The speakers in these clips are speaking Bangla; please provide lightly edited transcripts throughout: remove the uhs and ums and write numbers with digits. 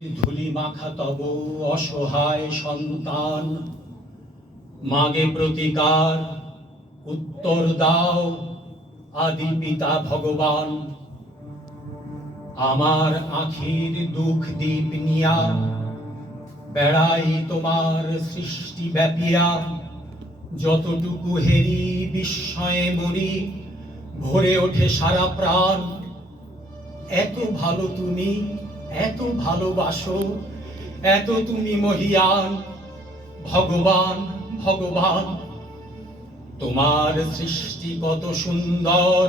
ধুলি মাখা তব অসহায় সন্তান, মাগে প্রতিকার উত্তর দাও আদি পিতা ভগবান। আমার আখির দুঃখ দীপ নিয়া বেড়াই তোমার সৃষ্টি ব্যাপিয়া, যতটুকু হেরি বিস্ময়ে মরি, ভরে ওঠে সারা প্রাণ। এত ভালো তুমি, এত ভালোবাসো, এত তুমি মহিয়ান ভগবান। ভগবান তোমার সৃষ্টি কত সুন্দর,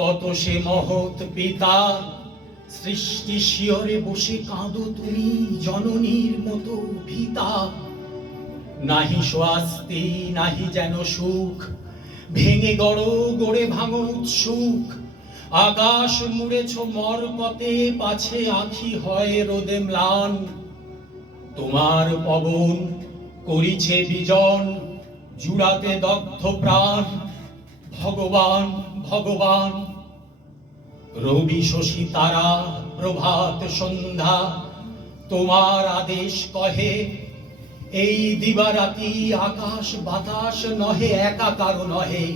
কত সে মহৎ পিতা। সৃষ্টি শিয়রে বসে কাঁদো তুমি জননীর মতো ভিতা। নাহি স্বাস্তি নাহি যেন সুখ, ভেঙে গড়ো গড়ে ভাঙো উৎসুক। আকাশ মুড়েছ মরকতে, পাছে আখি হয় রোদে ম্লান। তোমার পবন করিছে বিজন, জুড়াতে দগ্ধ প্রাণ। ভগবান ভগবান রবি শশী তারা প্রভাত সন্ধ্যা তোমার আদেশ কহে। এই দিবারাতি আকাশ বাতাস নহে, একাকার নহে।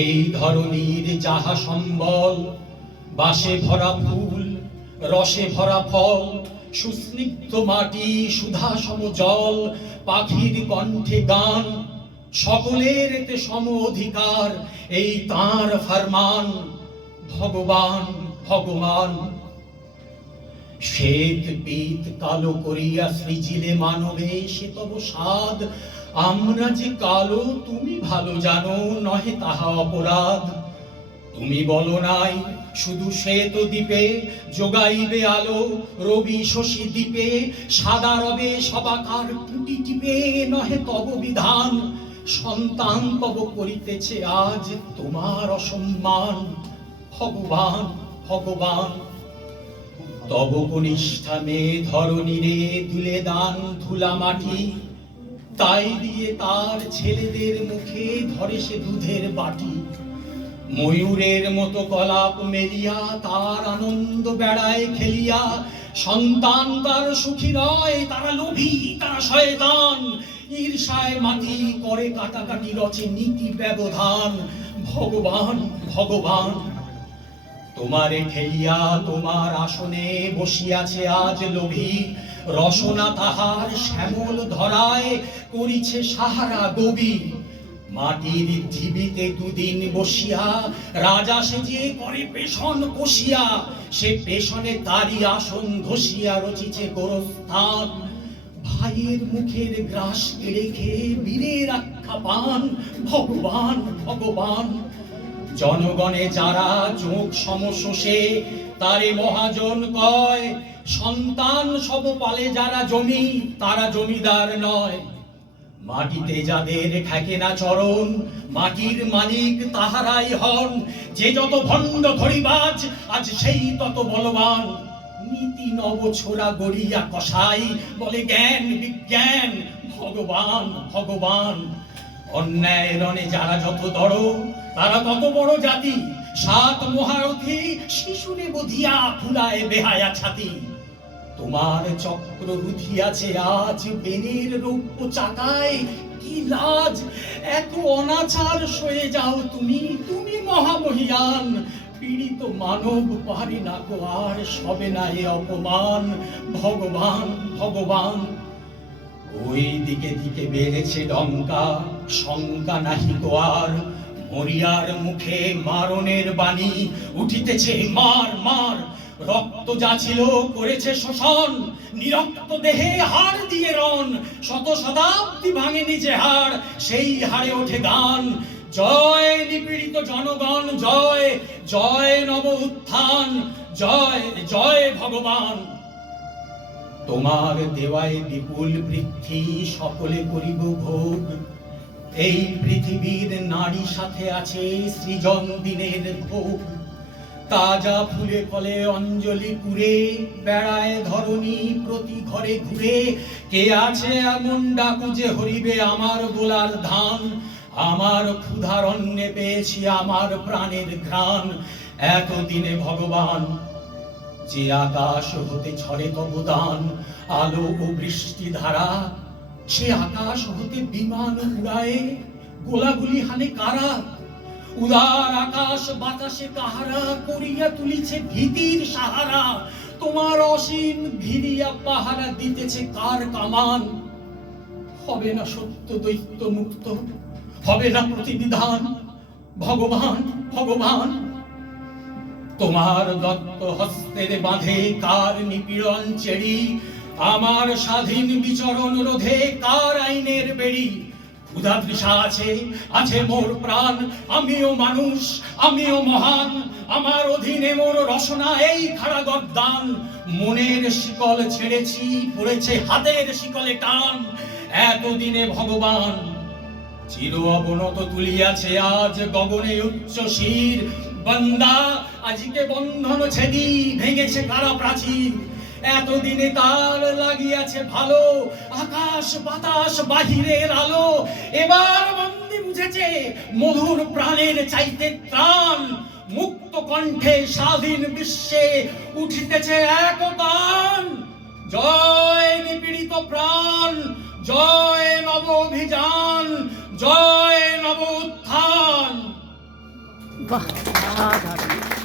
এই ধরণীর যাহা সম্বল, বাসে ভরা ফুল রসে ভরা ফল, সুস্নিগ্ধ মাটি সুধা সম জল, পাখির কণ্ঠে গান, সকলের এতে সম অধিকার, এই তাঁর ফরমান। ভগবান ভগবান শ্বেত পীত কালো করিয়া সৃজিলে মানবে সে তব সাধ। আমরা যে কালো তুমি ভালো জানো, নহে তাহা অপরাধ। তুমি বলো নাই শুধু শ্বেত দ্বীপে যোগাইবে আলো, রবি শশী দ্বীপে সাদা রবে সবাকার টুটি টিপে, নহে তব বিধান। সন্তান তব করিতেছে আজ তোমার অসম্মান। ভগবান ভগবান তব কনিষ্ঠা মেয়ে ধরণীরে তুলে দান ধুলা মাটি। তাই দিয়ে তার ছেলেদের মুখে ধরে সে দুধের বাটি। ময়ূরের মতো কলাপ মেলিয়া তার আনন্দ বেড়ায় খেলিয়া। সন্তান তার সুখী নয়, তারা লোভী, তারা শয়তান। ঈর্ষায় মাটি করে কাটাকাটি রচে নীতি ব্যবধান। ভগবান ভগবান তোমারে ঠেলিয়া তোমার আসনে বসিয়াছে আজ লোভী। রসনা তাহার শ্যামল ধরায় করিছে সাহারা গবি। মাটির ঢিবিতে দুদিন বসিয়া রাজা সেজে করে পেশন কষিয়া। সে পেশনে তারই আসন ধসিয়া রচিছে গোরস্থান। ভাইয়ের মুখের গ্রাস কেড়ে খেয়ে বীরের আখ্যা পান। ভগবান ভগবান জনগণে যারা চোখ সমশোষে, তারে মহাজন কয়। সন্তান সব পালে যারা জমি, তারা জমিদার নয়। মাটিতে যাদের ঠেকে না চরণ, মাটির মালিক তাহারাই হন। যে যত ভণ্ড ধরিবাজ, আজ সেই তত বলবান। নীতি নব ছোড়া গড়িয়া কষাই, বলে জ্ঞান বিজ্ঞান। ভগবান ভগবান অন্যায় রণে যারা যত দড়, তারা তত বড় জাতি। সাত মহারথী শিশুরে বধিয়া ফুলায় বেহায়া ছাতি। তোমার চক্র রুধিয়াছে আজ বেনের রৌপ্য চাকায়। কি লাজ, এত অনাচার সয়ে যাও তুমি, তুমি মহামহিয়ান। পীড়িত মানব পারে না কো আর সবে না এ অপমান। ভগবান ভগবান ওই দিকে দিকে বেড়েছে ডঙ্কা, শঙ্কা নাহি কো আর। মরিয়ার মুখে মারণের বাণী উঠিতেছে মার মার। রক্ত যা ছিল করেছে শোষণ, নিরক্ত দেহে হাড় দিয়ে রণ। শত শতাব্দী ভাঙেনি যে হাড়, সেই হাড়ে ওঠে গান। জয় নিপীড়িত জনগণ, জয় জয় নব উত্থান। জয় জয় ভগবান তোমার দেওয়ায় বিপুল বৃদ্ধি, সকলে করিব ভোগ। এই পৃথিবীর নারী সাথে আছে সৃজন দিনের ভোগ। তাজা ফুলে ফলে অঞ্জলি পুরে বেড়ায় ধরণী প্রতি ঘরে ঘুরে। কে আছে এমন ডাকু যে হরিবে আমার গোলার ধান। আমার ক্ষুধারণ্যে পেয়েছি আমার প্রাণের ঘ্রাণ। এতদিনে ভগবান যে আকাশ হতে ঝরে তব দান, আলো ও বৃষ্টি ধারা, সে আকাশ হতে বিমান উড়ায়ে গোলাগুলি হানে কারা? উদার আকাশ বাতাসে কাহারা করিয়া তুলিছে ভীতির সাহারা? তোমার অসীম ভিড়িয়া পাহারা দিতেছে কার কামান? হবে না সত্য দৈত্য মুক্ত, হবে না প্রতিবিধান? ভগবান, ভগবান, তোমার দত্ত হস্তের বাঁধে কার নিপীড়ন চেড়ি? আমার স্বাধীন বিচরণ রোধে কার আইনের বেড়ি? ক্ষুধা তৃষা আছে, আছে মোর প্রাণ, আমিও মানুষ, আমিও মহান, আমার অধীনে মোর রসনা এই খাড়া গদ্দান। মনের শিকল ছেড়েছি, পড়েছে হাতের শিকলে টান। এতদিনে ভগবান চির অবনত তুলিয়াছে আজ গগনে উচ্চ শির। বন্দা আজকে বন্ধন ছেদি ভেঙেছে কারা প্রাচীর। এতদিনে তার লাগিয়াছে ভালো, আকাশ বাতাস বাহিরের আলো। এবার বন্দি বুঝেছে মধুর প্রাণের চাইতে ত্রাণ। মুক্ত কণ্ঠে স্বাধীন বিশ্বে উঠিতেছে এক গান। জয় নিপীড়িত প্রাণ, জয় নব অভিযান, জয় নব উত্থান। বাহ, অসাধারণ।